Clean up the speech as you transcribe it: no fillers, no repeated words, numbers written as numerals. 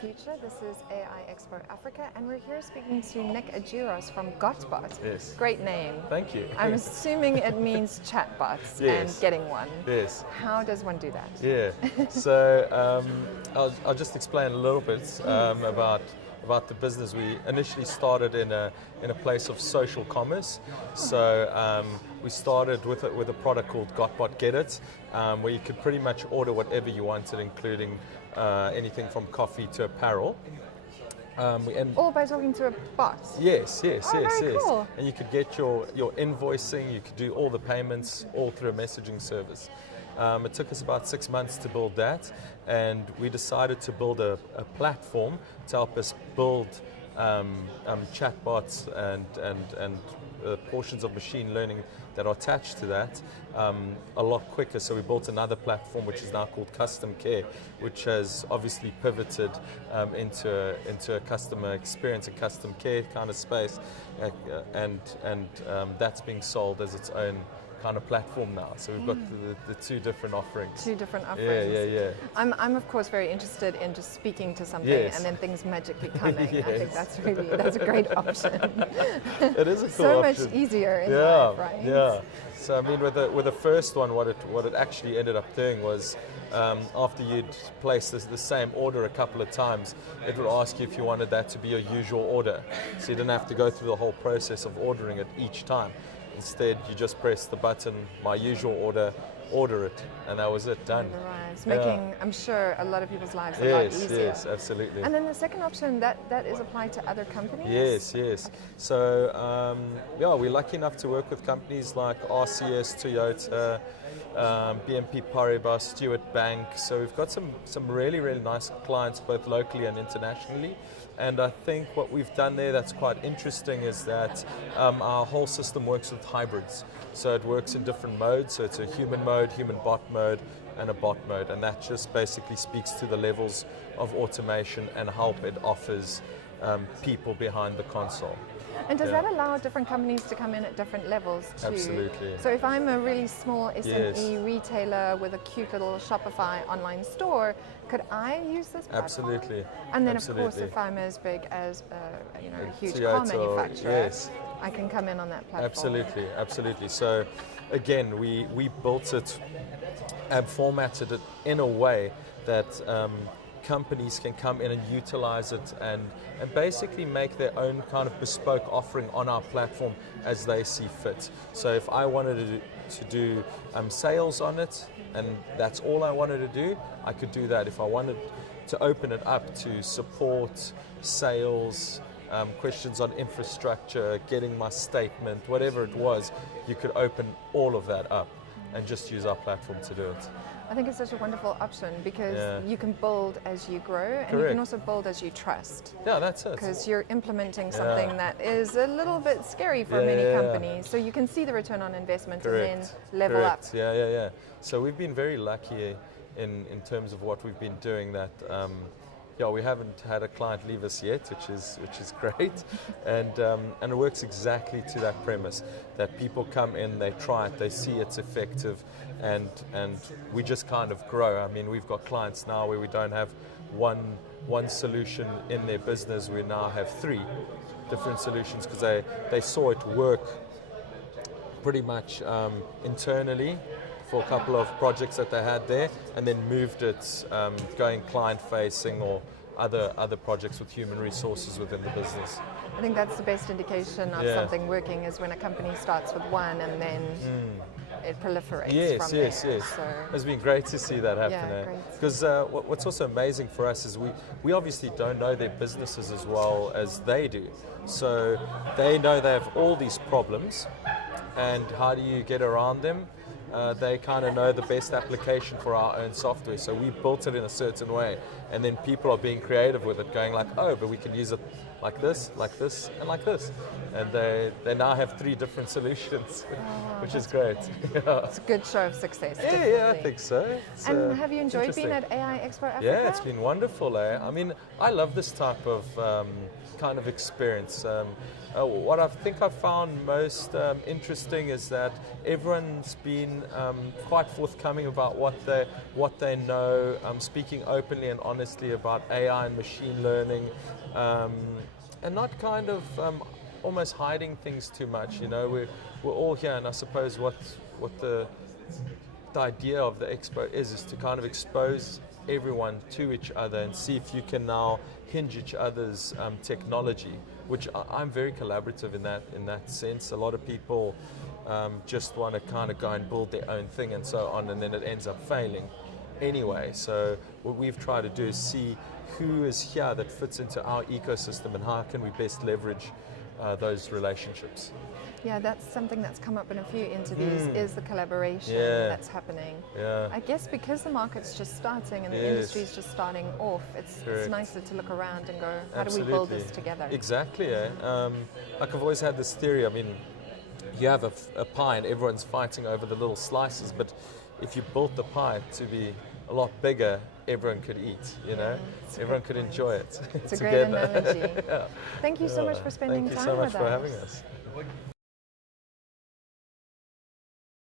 future. This is AI Expo Africa, and we're here speaking to Nick Argyros from GotBot. Yes. Great name. Thank you. I'm assuming it means chatbots and getting one. Yes. How does one do that? Yeah. So I'll just explain a little bit about the business. We initially started in a place of social commerce. So we started with a product called GotBot Get It, where you could pretty much order whatever you wanted, including anything from coffee to apparel. All by talking to a bot? Yes. Cool. And you could get your invoicing, you could do all the payments all through a messaging service. It took us about 6 months to build that, and we decided to build a platform to help us build chatbots and portions of machine learning that are attached to that a lot quicker. So we built another platform which is now called Custom Care, which has obviously pivoted into a customer experience and custom care kind of space, and that's being sold as its own kind of platform now. So we've got the two different offerings. Two different offerings. Yeah. I'm of course very interested in just speaking to something and then things magically coming. Yes. I think that's a great option. It is a cool so option. much easier in life, right? Yeah. So I mean, with the first one, what it actually ended up doing was, after you'd placed the same order a couple of times, it would ask you if you wanted that to be your usual order. So you didn't have to go through the whole process of ordering it each time. Instead, you just press the button, my usual order it, and that was it, done. It's making, I'm sure, a lot of people's lives a lot easier. Yes, absolutely. And then the second option, that is applied to other companies? Yes. Okay. So, we're lucky enough to work with companies like RCS, Toyota, BNP Paribas, Stewart Bank. So we've got some really, really nice clients, both locally and internationally. And I think what we've done there that's quite interesting is that our whole system works with hybrids. So it works in different modes. So it's a human mode, human bot mode, and a bot mode. And that just basically speaks to the levels of automation and help it offers people behind the console. And does that allow different companies to come in at different levels too? Absolutely. So if I'm a really small SME retailer with a cute little Shopify online store, could I use this platform? Absolutely. And then of course, if I'm as big as a huge car manufacturer, I can come in on that platform. Absolutely. So again, we built it and formatted it in a way that companies can come in and utilize it and basically make their own kind of bespoke offering on our platform as they see fit. So if I wanted to do sales on it, and that's all I wanted to do, I could do that. If I wanted to open it up to support, sales, questions on infrastructure, getting my statement, whatever it was, you could open all of that up and just use our platform to do it. I think it's such a wonderful option because you can build as you grow, and you can also build as you trust. Yeah, that's it. Because you're implementing something that is a little bit scary for many companies, so you can see the return on investment and then level up. Yeah. So we've been very lucky in terms of what we've been doing that. We haven't had a client leave us yet, which is great, and it works exactly to that premise that people come in, they try it, they see it's effective, and we just kind of grow. I mean, we've got clients now where we don't have one solution in their business. We now have 3 different solutions because they saw it work pretty much internally for a couple of projects that they had there, and then moved it going client-facing or other projects with human resources within the business. I think that's the best indication of something working is when a company starts with one and then it proliferates from there. Yes. So it's been great to see that happen. Because what's also amazing for us is we obviously don't know their businesses as well as they do. So they know they have all these problems, and how do you get around them? They kind of know the best application for our own software, so we built it in a certain way, and then people are being creative with it, going like, oh, but we can use it like this, and like this. And they now have 3 different solutions, which is great. Yeah. It's a good show of success. Yeah, I think so. And have you enjoyed being at AI Expo Africa? Yeah, it's been wonderful. I mean, I love this type of kind of experience. What I think I've found most interesting is that everyone's been quite forthcoming about what they know, speaking openly and honestly about AI and machine learning, and not kind of almost hiding things too much. You know, we're all here, and I suppose what the idea of the expo is to kind of expose everyone to each other and see if you can now hinge each other's technology, which I'm very collaborative in that sense. A lot of people just want to kind of go and build their own thing and so on, and then it ends up failing anyway. So what we've tried to do is see who is here that fits into our ecosystem and how can we best leverage those relationships. Yeah, that's something that's come up in a few interviews, is the collaboration that's happening. Yeah. I guess because the market's just starting and the industry's just starting off, it's nicer to look around and go, how do we build this together? Exactly. Like I've always had this theory, I mean, you have a pie and everyone's fighting over the little slices, but if you built the pie to be a lot bigger, everyone could eat, you know? Everyone could enjoy it It's a great analogy. Yeah. Thank you so much for spending time with us. Thank you so much for having us.